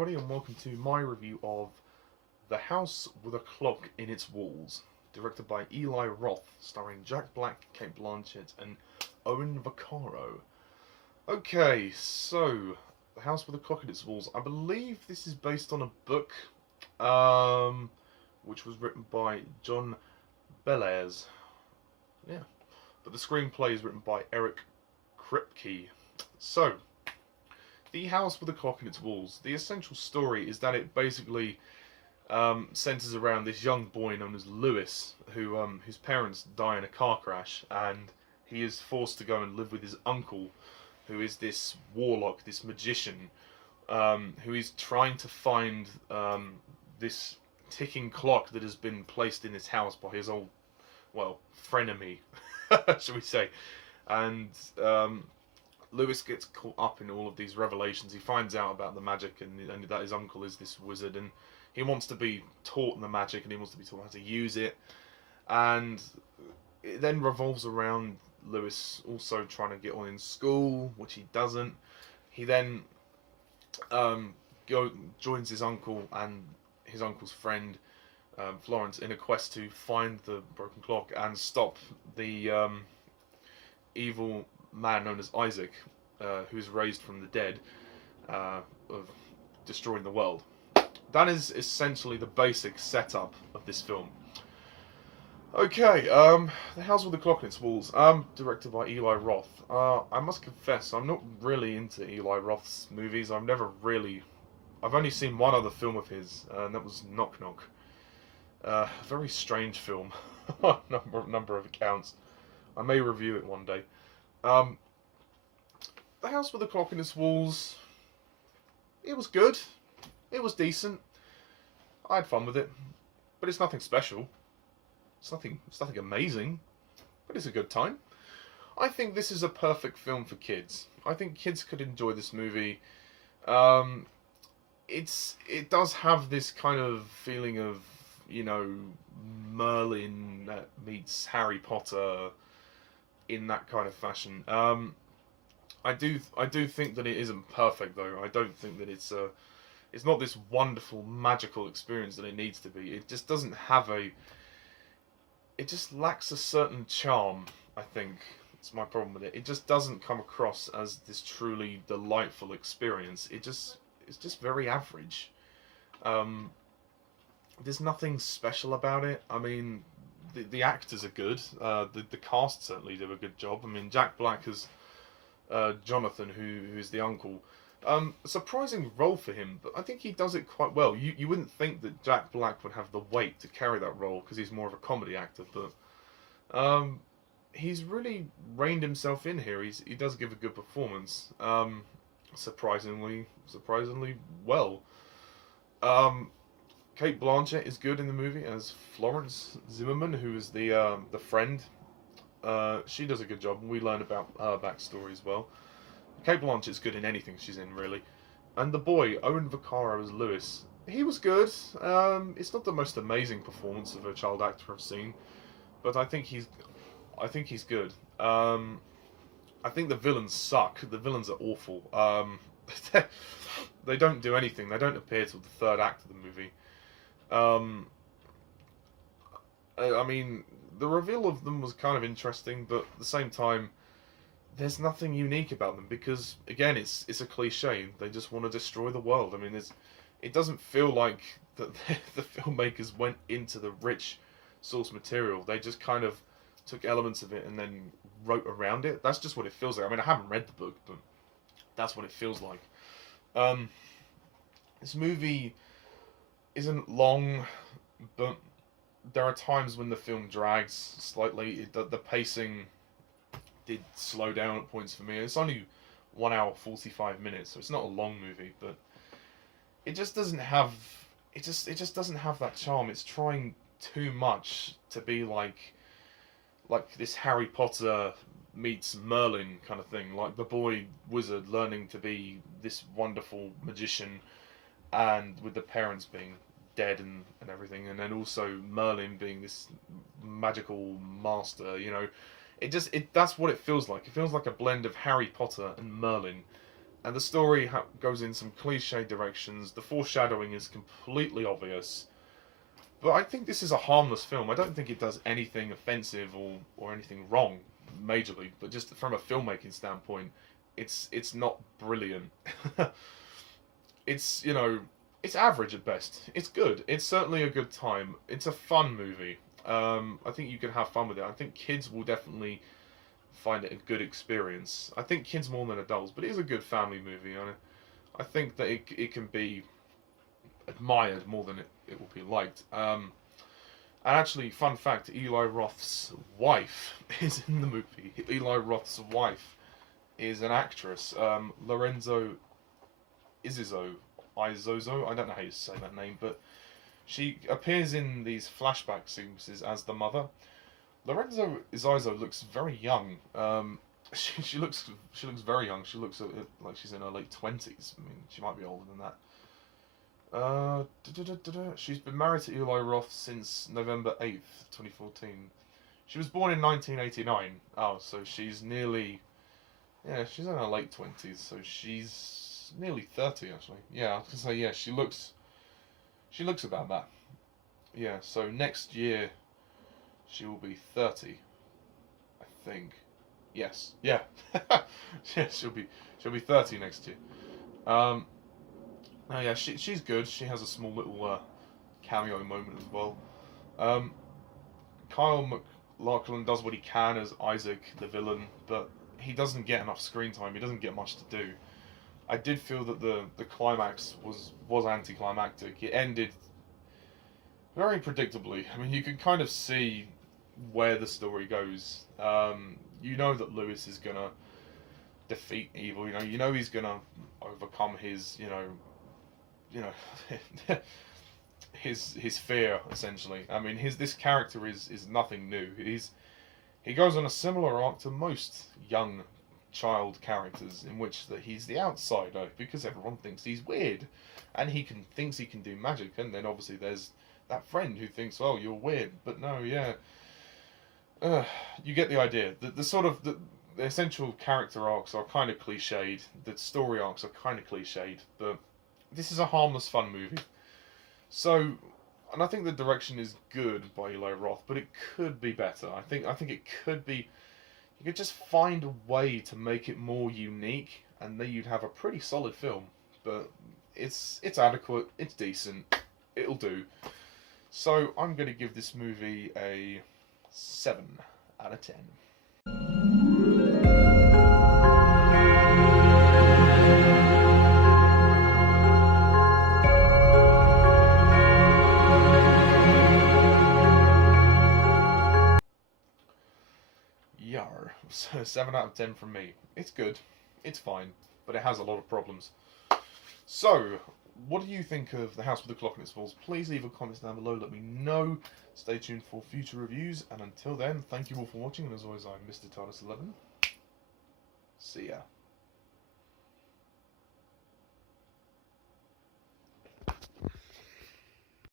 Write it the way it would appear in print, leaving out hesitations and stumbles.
everybody, and welcome to my review of The House with a Clock in Its Walls, directed by Eli Roth, starring Jack Black, Cate Blanchett, and Owen Vaccaro. Okay, so The House with a Clock in Its Walls. I believe this is based on a book, which was written by John Bellairs. Yeah, but the screenplay is written by Eric Kripke. So, The House with a Clock in Its Walls. The essential story is that it basically centers around this young boy known as Lewis, whose parents die in a car crash, and he is forced to go and live with his uncle, who is this warlock, this magician, who is trying to find this ticking clock that has been placed in his house by his old, well, frenemy, shall we say. And Lewis gets caught up in all of these revelations. He finds out about the magic and that his uncle is this wizard, and he wants to be taught the magic and he wants to be taught how to use it. And it then revolves around Lewis also trying to get on in school, which he doesn't. He then joins his uncle and his uncle's friend Florence in a quest to find the broken clock and stop the evil man known as Isaac, who's raised from the dead, of destroying the world. That is essentially the basic setup of this film. Okay, The House with the Clock in Its Walls, directed by Eli Roth. I must confess, I'm not really into Eli Roth's movies. I've only seen one other film of his, and that was Knock Knock. A very strange film, on a number of accounts. I may review it one day. The House with the Clock in Its Walls, it was good. It was decent. I had fun with it, but it's nothing special. It's nothing amazing, but it's a good time. I think this is a perfect film for kids. I think kids could enjoy this movie. It does have this kind of feeling of, you know, Merlin that meets Harry Potter in that kind of fashion. I do think that it isn't perfect, though. I don't think that it's not this wonderful magical experience that it needs to be. It just doesn't have it just lacks a certain charm, I think. It's my problem with it. It just doesn't come across as this truly delightful experience. It's just very average. There's nothing special about it. I mean, the actors are good. The cast certainly do a good job. I mean, Jack Black as Jonathan, who is the uncle. A surprising role for him, but I think he does it quite well. You wouldn't think that Jack Black would have the weight to carry that role because he's more of a comedy actor, but he's really reined himself in here. He does give a good performance, surprisingly well. Cate Blanchett is good in the movie as Florence Zimmerman, who is the friend. She does a good job, and we learn about her backstory as well. Cate Blanchett's good in anything she's in, really. And the boy, Owen Vaccaro as Lewis, he was good. It's not the most amazing performance of a child actor I've seen, but I think he's good. I think the villains suck. The villains are awful. They don't do anything. They don't appear till the third act of the movie. I mean, the reveal of them was kind of interesting, but at the same time, there's nothing unique about them because, again, it's a cliche. They just want to destroy the world. I mean, it doesn't feel like that the filmmakers went into the rich source material. They just kind of took elements of it and then wrote around it. That's just what it feels like. I mean, I haven't read the book, but that's what it feels like. This movie isn't long, but there are times when the film drags slightly. The pacing did slow down at points for me. It's only 1 hour 45 minutes, so it's not a long movie, but it just doesn't have it just doesn't have that charm. It's trying too much to be like this Harry Potter meets Merlin kind of thing, like the boy wizard learning to be this wonderful magician, and with the parents being dead and everything, and then also Merlin being this magical master, you know. That's what it feels like. It feels like a blend of Harry Potter and Merlin, And the story goes in some cliche directions. The foreshadowing is completely obvious. But I think this is a harmless film. I don't think it does anything offensive or anything wrong, majorly. But just from a filmmaking standpoint, it's not brilliant. It's, you know, it's average at best. It's good. It's certainly a good time. It's a fun movie. I think you can have fun with it. I think kids will definitely find it a good experience. I think kids more than adults, but it is a good family movie. I think that it can be admired more than it will be liked. And actually, fun fact, Eli Roth's wife is in the movie. Eli Roth's wife is an actress, Lorenza Izzo, I don't know how you say that name, but she appears in these flashback sequences as the mother. Lorenza Izzo looks very young. She looks very young. She looks like she's in her late 20s. I mean, she might be older than that. She's been married to Eli Roth since November 8th, 2014. She was born in 1989. Oh, so she's nearly... Yeah, she's in her late 20s, so she's nearly 30, actually. Yeah, I was going to say, yeah, she looks about that. Yeah, so next year, she will be 30, I think. Yes, yeah. Yeah, she'll be 30 next year. Oh yeah, she's good. She has a small little cameo moment as well. Kyle MacLachlan does what he can as Isaac, the villain, but he doesn't get enough screen time. He doesn't get much to do. I did feel that the climax was anticlimactic. It ended very predictably. I mean, you can kind of see where the story goes. You know that Lewis is gonna defeat evil. You know he's gonna overcome his his fear, essentially. I mean, this character is nothing new. He goes on a similar arc to most young child characters, in which that he's the outsider because everyone thinks he's weird, and thinks he can do magic, and then obviously there's that friend who thinks, oh, you're weird, but no, yeah. You get the idea. The essential character arcs are kind of cliched. The story arcs are kind of cliched, but this is a harmless, fun movie. So, and I think the direction is good by Eli Roth, but it could be better. I think it could be. You could just find a way to make it more unique, and then you'd have a pretty solid film. But it's adequate. It's decent. It'll do. So I'm going to give this movie a 7 out of 10. Yar. So 7 out of 10 from me. It's good. It's fine. But it has a lot of problems. So, what do you think of The House with the Clock in its Walls? Please leave a comment down below. Let me know. Stay tuned for future reviews. And until then, thank you all for watching. And as always, I'm Mr. TARDIS11. See ya.